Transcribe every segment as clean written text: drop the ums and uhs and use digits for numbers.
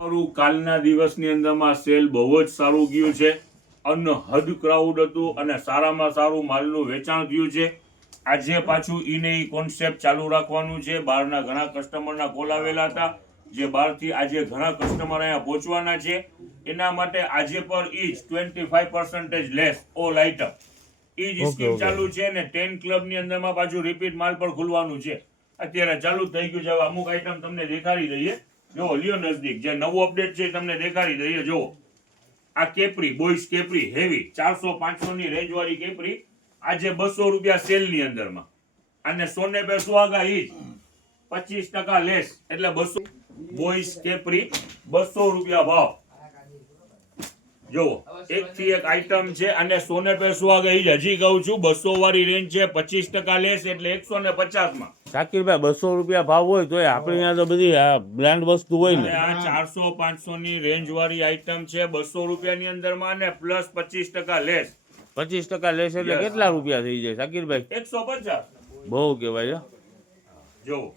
કાલના દિવસની અંદરમાં સેલ બહુ જ સારું ગયું છે. અનહદ ક્રાઉડ હતું અને સારામાં સારું માલનું વેચાણ થયું છે. આજે પાછું ઈને કોન્સેપ્ટ ચાલુ રાખવાનું છે. બહારના ઘણા કસ્ટમરના કોલ આવેલા હતા, જે બહારથી આજે ઘણા કસ્ટમર અહીંયા પહોંચવાના છે. એના માટે આજે પર ઈચ 25% લેસ ઓલ આઇટમ ઈ જ સ્કીમ ચાલુ છે ને 10 ક્લબની અંદરમાં પાછું રિપીટ માલ પર ખુલવાનું છે. અત્યારે ચાલુ થઈ ગયું છે. અમુક આઈટમ તમને દેખાડી દઈએ. જો લ્યો નજદીક, જે નવું અપડેટ છે તમને દેખાડી દઈએ. જો આ કેપરી, બોયસ કેપરી હેવી 400-500 ની રેન્જ વાળી કેપરી આજે 200 રૂપિયા સેલ ની અંદરમાં. અને સોને પે સુહાગા ઈ 25% લેસ એટલે 200. બોયસ કેપરી 200 રૂપિયા ભાવ. જો એક થી એક આઈટમ છે અને સોને પે સુહાગા ઈ હજી કહું છું 200 વાળી રેન્જ છે, 25% લેસ એટલે 150 માં. શાકિરભાઈ 200 રૂપિયા ભાવ હોય તો આપણે અહીંયા તો બધી બ્રાન્ડ વસ્તુ હોય ને. આ 400-500 ની રેન્જ વાળી આઈટમ છે 200 રૂપિયાની અંદરમાં અને પ્લસ 25% લેસ. 25% લેસ એટલે કેટલા રૂપિયા થઈ જાય શાકિરભાઈ? 150. બહુ કહેવાય. જો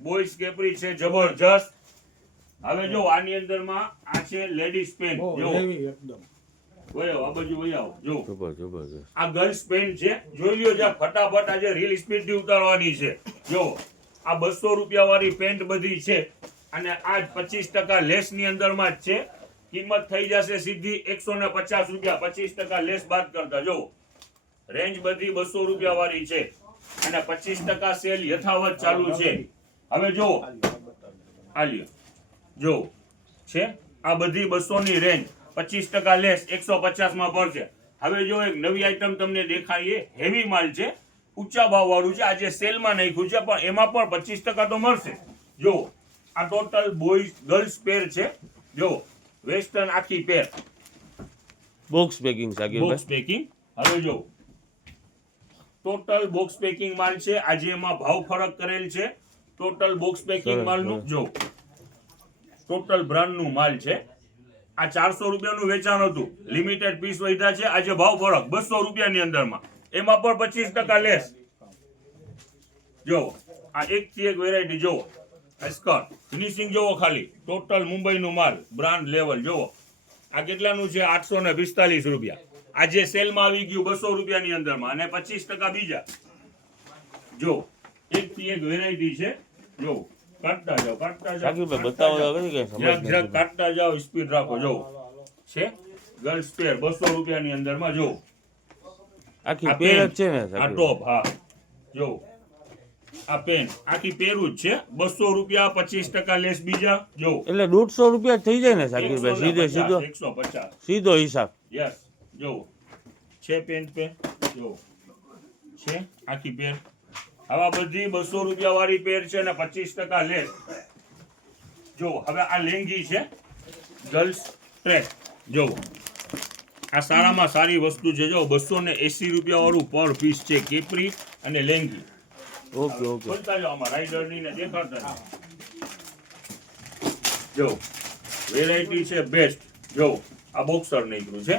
બોયસ કેપરી છે જબરજસ્ત. હવે જો આની અંદરમાં આ છે લેડીઝ પેન. જો એકદમ વયો આ બાજુ વયો જો જબરજસ્ત. આ ગર્લ્સ પેન છે. જોઈ લ્યો જે ફટાફટ આજે રીલ સ્પીડ થી ઉતારવાની છે. જો આ 200 રૂપિયા વાળી પેન્ટ બધી છે અને આ 25% લેસ ની અંદરમાં જ છે. કિંમત થઈ જશે સીધી 150 રૂપિયા 25% લેસ બાદ કરતા. જો રેન્જ બધી 200 રૂપિયા વાળી છે અને 25% સેલ યથાવત ચાલુ છે. હવે જો આ લ્યો જો છે આ બધી 200 ની રેન્જ 25% લેસ 150 માં પડશે. હવે જો એક નવી આઈટમ તમને દેખાડીએ. હેવી માલ છે, ઊંચા ભાવ વાળું છે. આજે સેલમાં નાખ્યું છે પણ એમાં પણ 25% તો મળશે. જો આ ટોટલ બોયઝ ગર્લ્સ પેર છે. જો વેસ્ટર્ન આખી પેર બોક્સ પેકિંગ શાકિરભાઈ. Box packing. હવે જો ટોટલ બોક્સ પેકિંગ માલ છે. આજે એમાં ભાવ ફરક કરેલ છે. ટોટલ બોક્સ પેકિંગ માલનું જો ટોટલ બ્રાન્ડનું માલ છે. આ 400 રૂપિયાનું વેચાણ હતું, લિમિટેડ પીસ વધ્યા છે. આજે ભાવ ફરક 200 રૂપિયાની અંદરમાં, એમાં પણ 25% લેસ. જો આ એક થી એક વેરાયટી જો સ્કર્ટ ફિનિશિંગ જોવો ખાલી. ટોટલ મુંબઈનું માલ બ્રાન્ડ લેવલ જોવો. આ કેટલાનું છે? 845 રૂપિયા. આજે સેલમાં આવી ગયું 200 રૂપિયાની અંદરમાં અને 25% બીજા. જો એક થી એક વેરાયટી છે. જો કાઢતા જાઓ કાઢતા જાઓ સ્પીડ રાખો. જો છે ગર્લ્સ પેર 200 રૂપિયાની અંદરમાં. જો આખી પેર જ છે ને આ ટોપ. હા જો આ પેન આખી પેરું જ છે 200 રૂપિયા 25% લેસ બીજા. જો એટલે 150 રૂપિયા થઈ જાય ને શાકિરભાઈ? સીધો 150 સીધો હિસાબ. યસ. જો છે પેન્ટ પે. જો છે આખી પેર. હવે બધી 200 રૂપિયા વાળી પેર છે અને 25% લેસ. જો હવે આ લેંગી છે ગર્લ્સ ટ્રેક. જો આ સારામાં સારી વસ્તુ છે. જો 280 રૂપિયા વાળું પર પીસ છે કેપરી અને લેંગી. Okay okay. ખોલતા જાઓ આમાં રાઇડરની ને દેખાડતા. જો વેરાયટી છે બેસ્ટ. જો આ બોક્સર નીકળ્યું છે,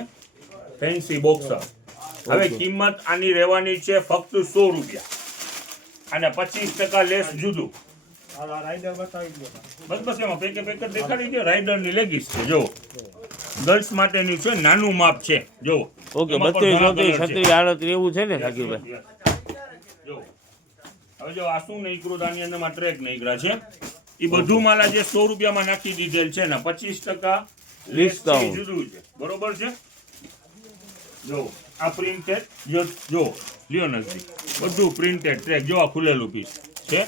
ફેન્સી બોક્સર. હવે કિંમત આની રહેવાની છે ફક્ત 100 રૂપિયા અને 25% લેસ જુદું. બસ એમાં પેકેટ દેખાડી દો. રાઇડર ની લેગીસ છે. જો ગર્લ્સ માટેની છે, નાનું માપ છે. જો ઓકે 32 36 38 એવું છે ને શાકિરભાઈ? જો હવે જો આ શું નીકળ્યું? આની અંદરમાં ટ્રેક નીકળ્યા છે. એ બધું માલ આજે 100 રૂપિયામાં નાખી દીધેલ છે ને 25% ડિસ્કાઉન્ટ જુદું છે. બરોબર છે. જો આ પ્રિન્ટેડ. જો લ્યો નજદીક બધું પ્રિન્ટેડ ટ્રેક. જો આ ખુલેલું પીસ છે.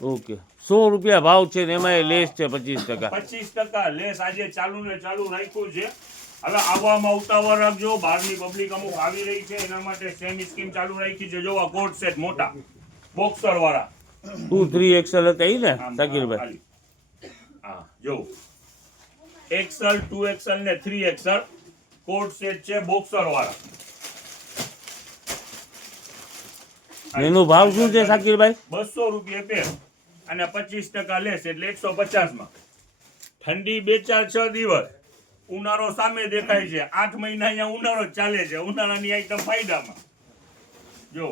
ઓકે 100 રૂપિયા ભાવ છે ને એમાં લેસ છે 25%. 25% લેસ આજે ચાલુ ને ચાલુ રાખ્યું છે. હવે આવવામાં ઉતાવળ રાખજો. બહારની પબ્લિક અમુક આવી રહી છે, એના માટે સેમ સ્કીમ ચાલુ રાખી છે. જો આ કોટ સેટ મોટા બોક્સર વાળા 2-3 XL હતા ઈ ને શાકિરભાઈ? હા જો XL 2XL ને 3XL કોટ સેટ છે બોક્સર વાળા. એનો ભાવ શું છે શાકિરભાઈ? 200 રૂપિયા પેર અને 25% લેસ એટલે 150 માં. ઠંડી 2-4-6 દિવસ, ઉનાળો સામે દેખાય છે. 8 મહિના અહીંયા ઉનાળો ચાલે છે. ઉનાળાની આઈટમ ફાયદામાં. જો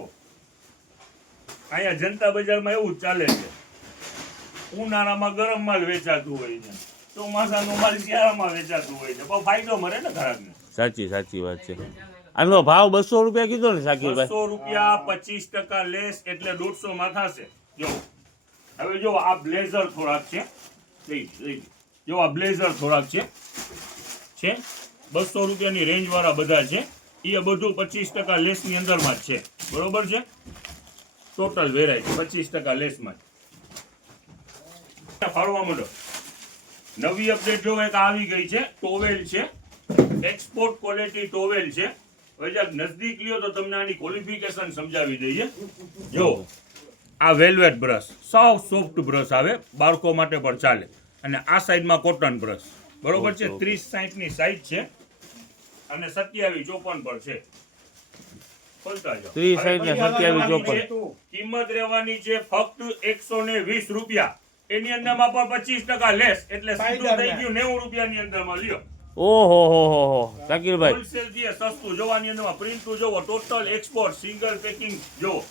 અહીંયા જનતા બજારમાં એવું જ ચાલે છે. ઉનાળામાં ગરમ માલ વેચાતું હોય છે. ચોમાસાનો માલ શિયાળામાં વેચાતું હોય છે પણ ફાયદો મળે ને ગ્રાહકને. સાચી વાત છે. આનો ભાવ 200 રૂપિયા કીધો ને શાકીરભાઈ? 200 રૂપિયા 25% લેસ એટલે 150 માં થશે. જો હવે જો આ બ્લેઝર થોડાક છે, જો આ બ્લેઝર થોડાક છે 200 રૂપિયાની રેન્જ વાળા બધા છે. એ બધું 25% લેસની અંદરમાં જ છે, બરોબર છે. ટોટલ વેરાયટી 25% લેસમાં જ. ફાળવા માંડો. નવી અપડેટ જો એક આવી ગઈ છે, ટોવેલ છે, એક્સપોર્ટ ક્વોલિટી ટોવેલ છે. હવે જ્યાં નજદીક લ્યો તો તમને આની ક્વોલિફિકેશન સમજાવી દઈએ. જો આ વેલ્વેટ બ્રશ, સાવ સોફ્ટ બ્રશ આવે, બાળકો માટે પણ ચાલે. અને આ સાઈડમાં કોટન બ્રશ, બરોબર છે. 30-60 ની સાઈઝ છે અને 27-54 પર છે. ખોલતા જાઓ. 30 ને 27-54. કિંમત રહેવાની છે ફક્ત 120 રૂપિયા. એની અંદરમાં પણ 25% લેસ એટલે સીધું થઈ ગયું 90 રૂપિયાની અંદરમાં લ્યો. ઓહો શાકીરભાઈ, હોલસેલ થી સસ્તું. જોવાની અંદરમાં પ્રિન્ટ જોવો, ટોટલ એક્સપોર્ટ સિંગલ પેકિંગ જોવો.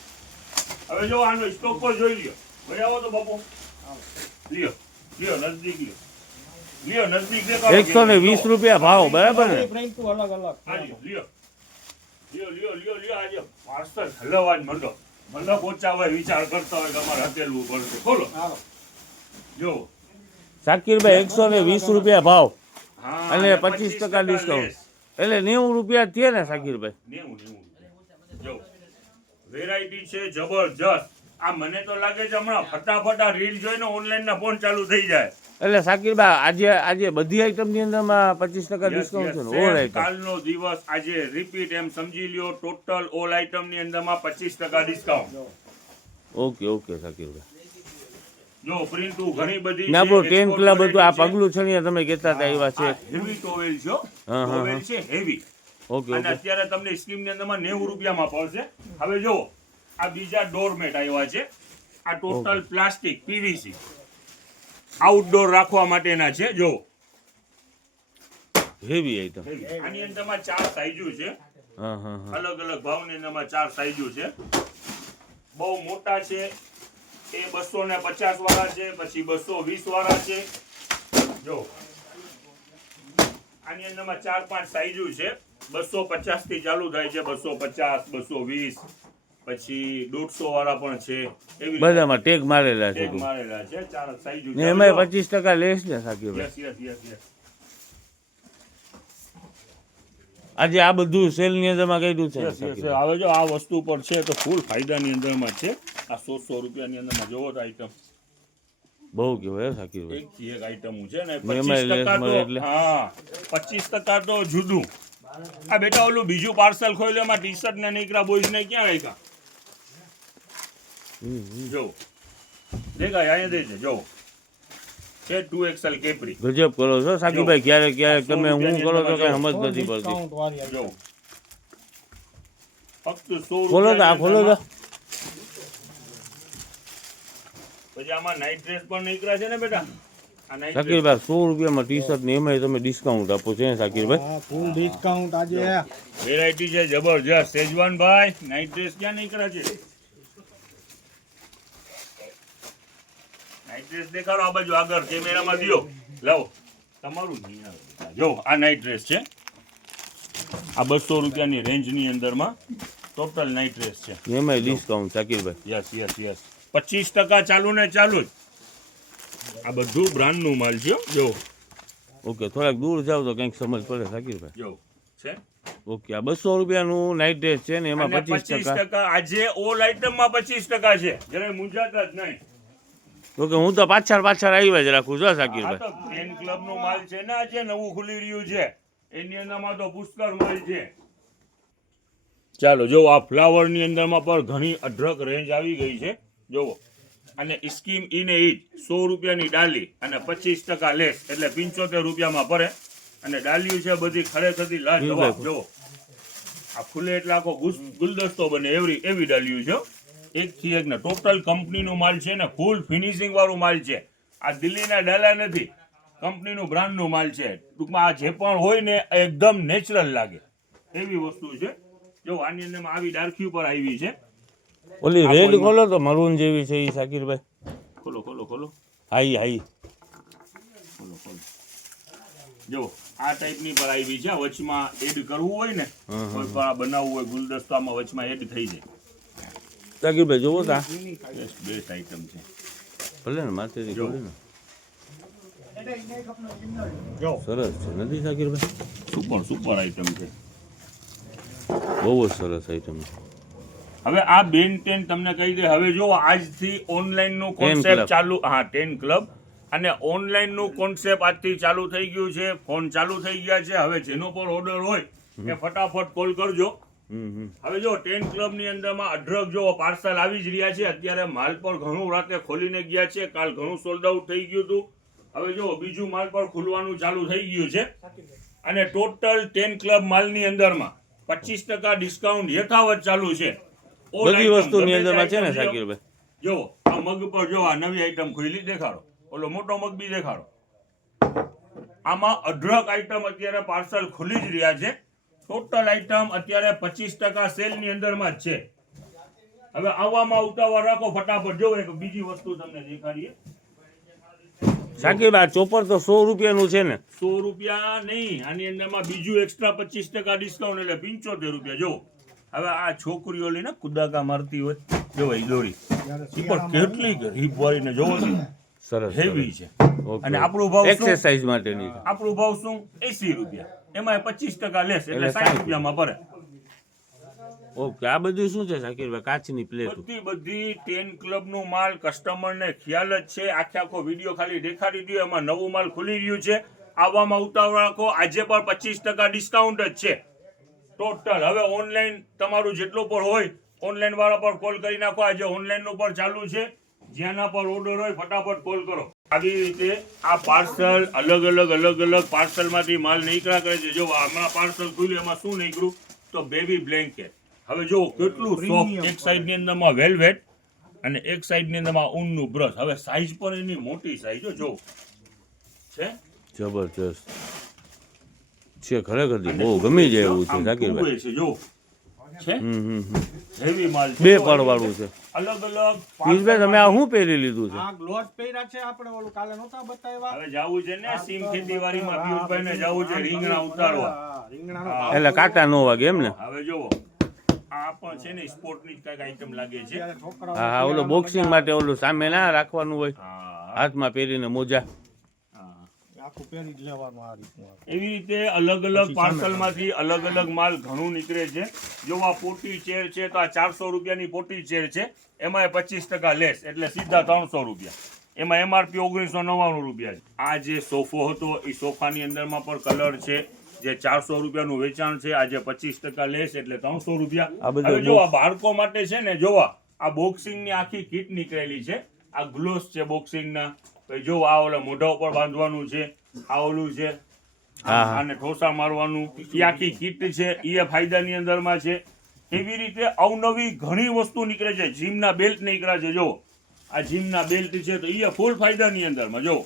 હવે જો આનો સ્ટોક પર જોઈ લ્યો. ભાઈ આવો તો બાપુ, લ્યો નજદીક લ્યો નજદીક દેખાડો. 120 રૂપિયા ભાવ, બરાબર ને? લ્યો આજે પાર્સલ હલવા જ મંડો. મતલબ પહોંચાવા વિચાર કરતા હોય તમારે હકેલવું પડશે. ખોલો જો શાકીરભાઈ 120 રૂપિયા ભાવ હા, અને 25% ડિસ્કાઉન્ટ એટલે 90 રૂપિયા થયા ને શાકીરભાઈ? 90. જો વેરાયટી છે જબરજસ્ત. આ મને તો લાગે છે હમણાં ફટાફટ આ રીલ જોઈને ઓનલાઈન ના ફોન ચાલુ થઈ જાય. એટલે શાકીરભાઈ આજે બધી આઈટમ ની અંદરમાં 25% ડિસ્કાઉન્ટ છે ને? ઓલ આઈટમ કાલનો દિવસ આજે રિપીટ એમ સમજી લ્યો. ટોટલ ઓલ આઈટમ ની અંદરમાં 25% ડિસ્કાઉન્ટ. ઓકે શાકીરભાઈ. જો પ્રિન્ટુ ઘણી બધી ને આપણું 10 ક્લબ હતું, આ પગલું છે ને તમે કહેતા હતા એવા છે. હેવી ટોવેલ છે. ટોવેલ છે હેવી. અને અત્યારે તમને સ્કીમ ની અંદરમાં 90 રૂપિયામાં પડશે. હવે જો આ બીજા ડોરમેટ આવ્યા છે. આ ટોટલ પ્લાસ્ટિક પીવીસી આઉટડોર રાખવા માટેના છે. જો હેવી આઈટમ. આની અંદરમાં 4 સાઈઝો છે. અલગ અલગ ભાવની અંદરમાં 4 સાઈઝો છે. બહુ મોટા છે એ 250 વાળા છે, પછી 220 વાળા છે. જો આની અંદરમાં 4-5 સાઈઝો છે. 250 થી ચાલુ થાય છે, 250, 220, પછી 150 વાળા પણ છે. એવી બધામાં ટેગ મારેલા છે. ટેગ મારેલા છે. 4 સાઈઝો ને એમાં 25% લેસ ને શાકીરભાઈ? યસ. આજે આ બધું સેલ ની અંદરમાં કર્યું છે. હવે જો આ વસ્તુ પર છે તો ફૂલ ફાયદાની અંદરમાં છે. આ 100 રૂપિયાની અંદરમાં જોવો તો આઈટમ બહુ કહેવાય શાકીરભાઈ. એક થી એક આઈટમ છે ને. એમાં લેસ મળે એટલે 25% તો જુદું. આ બેટા ઓલું બીજું પાર્સલ ખોલ્યું એમાં ટી શર્ટ ને નીકળા બોયઝ ને ક્યાં રાખ્યા? જો દેખાય અહીંયા દેજે. જો છે 2XL કેપરી. ગજબ કરો છો શાકીરભાઈ. ક્યારેક તમે હું કરો તો કઈ સમજ નથી પડતી. જો ફક્ત 100 ખોલો તો, આ ખોલો તો. પછી આમાં નાઇટ ડ્રેસ પણ નીકળ્યા છે ને બેટા. આ નાઇટ શાકીરભાઈ 100 રૂપિયામાં ટી શર્ટ ને એમાં તમે ડિસ્કાઉન્ટ આપો છો શાકીરભાઈ? ફૂલ ડિસ્કાઉન્ટ આજે વેરાયટી છે જબરજસ્ત. સેજવાનભાઈ નાઇટ ડ્રેસ ક્યાં નીકળ્યા છે? નાઇટ ડ્રેસ દેખાડો આ બાજુ આગળ કેમેરામાં દ્યો. લાવો તમારું નહીં આવે. જો આ નાઇટ ડ્રેસ છે. આ 200 રૂપિયાની રેન્જની અંદરમાં ટોટલ નાઇટ ડ્રેસ છે. એમાં ડિસ્કાઉન્ટ શાકીરભાઈ? યસ. 25% ચાલુ ને ચાલુ જ. આ બધું બ્રાન્ડનું માલ છે. જો ઓકે, થોડાક દૂર જાવ તો કંઈક સમજ પડે શાકીરભાઈ. જો છે ઓકે, આ 200 રૂપિયાનું નાઇટ ડ્રેસ છે ને એમાં 25%. આજે ઓલ આઈટમમાં 25% છે. જરા મૂંઝાતા જ નહીં. ઓકે, હું તો પાછળ આવ્યા જ રાખું છું શાકીરભાઈ. આ તો ફેન ક્લબનું માલ છે ને, આજે નવું ખુલી રહ્યું છે એની અંદરમાં તો પુષ્કળ માલ છે. ચાલો જો આ ફ્લાવરની અંદરમાં પણ ઘણી અઢળક રેન્જ આવી ગઈ છે. જોવો અને સ્કીમ ઈને ઈ 100 રૂપિયાની ડાલી અને 25% લેસ એટલે 75 રૂપિયામાં પડે. અને ડાલીઓ છે બધી ખરેખરથી લાજવાબ. જોવો આ ખુલે એટલે આખો ગુલદસ્તો બને એવી ડાલીઓ છે. એક થી એક ને ટોટલ કંપનીનું માલ છે ને, ફૂલ ફિનિશિંગ વાળું માલ છે. આ દિલ્હીના ડાલા નથી, કંપનીનું બ્રાન્ડનું માલ છે. ટૂંકમાં આ જે પણ હોય ને એકદમ નેચરલ લાગે એવી વસ્તુ છે. જો આની અંદરમાં આવી ડાર્કી ઉપર આવી છે. ઓલી રેડ ખોલો તો મરૂન જેવી છે એ શાકીરભાઈ. ખોલો. હાઈ ખોલો. જો આ ટાઈપની પર આવી છે વચમાં એડ કરવું હોય ને કોઈ પણ આ બનાવવું હોય ગુલદસ્તો આમાં વચમાં એડ થઈ જાય સાકીરભાઈ જોવો તા બેસ્ટ આઈટમ છે ભલે ને માથેથી જો. ખોલી ને સરસ છે નથી સાકીરભાઈ સુપર આઈટમ છે બહુ જ સરસ આઈટમ છે હવે આ બેન 10 તમને કહી દે હવે જો આજથી ઓનલાઈન નું 10 કોન્સેપ્ટ club. ચાલુ 10 ક્લબ અને ઓનલાઈન નું કોન્સેપ્ટ આજથી ચાલુ થઈ ગયું છે ફોન ચાલુ થઈ ગયા છે હવે જેનો પર ઓર્ડર હોય એ ફટાફટ કોલ કરજો હવે જો 10 ક્લબ ની અંદરમાં અઢળક જો પાર્સલ આવી જ રહ્યા છે અત્યારે માલ પર ઘણું રાતે ખોલીને ગયા છે કાલ ઘણું સોલ્ડ આઉટ થઈ ગયું હતું હવે જો બીજું માલ પર ખુલવાનું ચાલુ થઈ ગયું છે અને ટોટલ 10 ક્લબ માલની અંદરમાં 25% ડિસ્કાઉન્ટ યથાવત ચાલુ છે All બધી item, વસ્તુની ગમે તે અંદરમાં છે ને item લ્યો. સાકીરભાઈ જો આ મગ પર જો આ નવી આઈટમ ખુલી દેખાડો ઓલો મોટો મગ બી દેખાડો આમાં અઢળક આઈટમ અત્યારે પાર્સલ ખુલી જ રહ્યા છે ટોટલ આઈટમ અત્યારે 25% સેલની અંદરમાં જ છે હવે આવવામાં ઉતાવળ રાખો ફટાફટ જો એક બીજી વસ્તુ તમને દેખાડીએ સાકીરભાઈ ચોપર તો 100 રૂપિયાનું છે ને 100 રૂપિયા નહીં આની અંદરમાં બીજું એક્સ્ટ્રા 25% ડિસ્કાઉન્ટ એટલે 75 રૂપિયા જો હવે આ છોકરીઓ લઈને કુદાકા મારતી હોય જો એ દોરી ઈ પણ કેટલી ગરીબ વાળીને જોવો છો સરસ હેવી છે ઓકે. અને આપણું ભાવ શું? એક્સરસાઇઝ માટેની છે. આપણું ભાવ શું 80 રૂપિયા એમાં 25% લેસ એટલે એટલે 60 રૂપિયામાં ભરે ઓકે આ બધું શું છે સાકીરભાઈ કાચની પ્લેટ બધી 10 ક્લબ નું માલ કસ્ટમરને ખ્યાલ જ છે આખો વિડીયો ખાલી દેખાડી દો એમાં નવું માલ ખુલી રહ્યું છે આવવામાં ઉતાવળ રાખો આજે પણ 25% ડિસ્કાઉન્ટ જ છે ટોટલ હવે ઓનલાઈન તમારું જેટલું પણ હોય ઓનલાઈન વાળા પર કોલ કરી નાખો આજે ઓનલાઈન નું પણ ચાલુ છે જેના પર ઓર્ડર હોય ફટાફટ કોલ કરો આવી રીતે આ પાર્સલ અલગ પાર્સલ માંથી માલ નીકળ્યા કરે છે જો હમણાં પાર્સલ ખુલ્યું એમાં શું નીકળ્યું તો બેબી બ્લેન્કેટ હવે જો કેટલું સોફ્ટ એક સાઈડ ની અંદરમાં વેલ્વેટ અને એક સાઈડ ની અંદરમાં ઊનનું બ્રશ હવે સાઈઝ પણ એની મોટી સાઈઝ જો છે જબરજસ્ત છે ખરેખર બહુ ગમી જાય એવું છે આમ સાકીરભાઈ ટૂંકું છે જો છે હમ. હેવી માલ છે. બે પડવાળું છે અલગ પીસભાઈ તમે આ શું પહેરી લીધું છે આ ગ્લોવ્સ પહેર્યા છે આપણે ઓલું કાલે નહોતા બતાવ્યા હવે જાવું છે ને સીમ ખેતીવાડીમાં પિયુષભાઈ ને જાવું છે રીંગણા ઉતારવા હા, રીંગણાનો એટલે કાંટા ન વાગે એમ ને હવે જોવો આ પણ છે ને સ્પોર્ટ ની કઈક આઈટમ લાગે છે છોકરાઓ હા હા ઓલો બોક્સિંગ માટે ઓલું સામે ના રાખવાનું હોય હા હાથમાં પહેરીને મોજા હા. આખું પહેરી જ લેવાનું આ રીતનું એવી રીતે અલગ પાર્સલ માંથી અલગ માલ ઘણું નીકળે છે જો આ પોટી ચેર છે તો આ 400 રૂપિયાની પોટી ચેર છે એમાં 25% લેસ એટલે સીધા 300 રૂપિયા એમાં એમઆરપી 1999 રૂપિયા છે આ જે સોફો હતો એ સોફાની અંદરમાં પણ કલર છે જે 400 રૂપિયાનું વેચાણ છે આજે 25% લેસ એટલે 300 રૂપિયા આ બધું હવે જો આ બાળકો માટે છે ને જોવા આ બોક્સિંગ ની આખી કીટ નીકળેલી છે આ ગ્લોવ્સ છે બોક્સિંગ ના પછી જો આ ઓલા મોઢા ઉપર બાંધવાનું છે આ ઓલું છે આને ઠોસા મારવાનું એ આખી કીટ છે એ ફાયદાની અંદરમાં છે એવી રીતે અવનવી ઘણી વસ્તુ નીકળે છે જીમના બેલ્ટ નીકળ્યા છે જો આ જીમના બેલ્ટ છે તો એ ફૂલ ફાયદાની અંદરમાં જો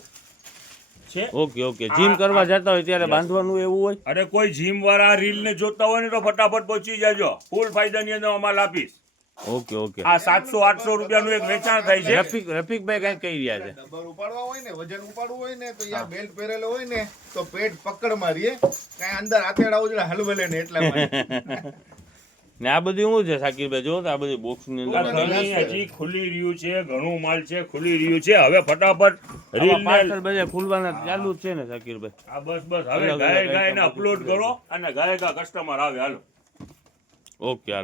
છે ઓકે ઓકે જીમ કરવા જતા હોય ત્યારે બાંધવાનું એવું હોય અરે કોઈ જીમ વાળા રીલ ને જોતા હોય ને તો ફટાફટ પહોંચી જાજો ફૂલ ફાયદાની અંદર અમાલ આપીશ ઓકે ઓકે આ 700-800 રૂપિયાનું એક વેચાણ થાય છે રફીકભાઈ કઈ કહી રહ્યા છે ડબ્બર ઉપાડવા હોય ને વજન ઉપાડવું હોય ને તો યા બેલ્ટ પહેરેલો હોય ને તો પેટ પકડમાં રહે કાંઈ અંદર આથેડા ઉજળા હલવલે ને એટલા માટે ને આ બધું શું છે સાકીરભાઈ જો તો આ બધી બોક્સ ની આ અંદર ઘણી હજી ખુલી રહ્યું છે ઘણું માલ છે ખુલી રહ્યું છે હવે ફટાફટ રીલ ને પાર્સલ બધા ખુલવાના ચાલુ જ છે ને સાકીરભાઈ આ બસ હવે ગાય ને અપલોડ કરો અને ગાયકા કસ્ટમર આવે હાલો ઓકે હાલો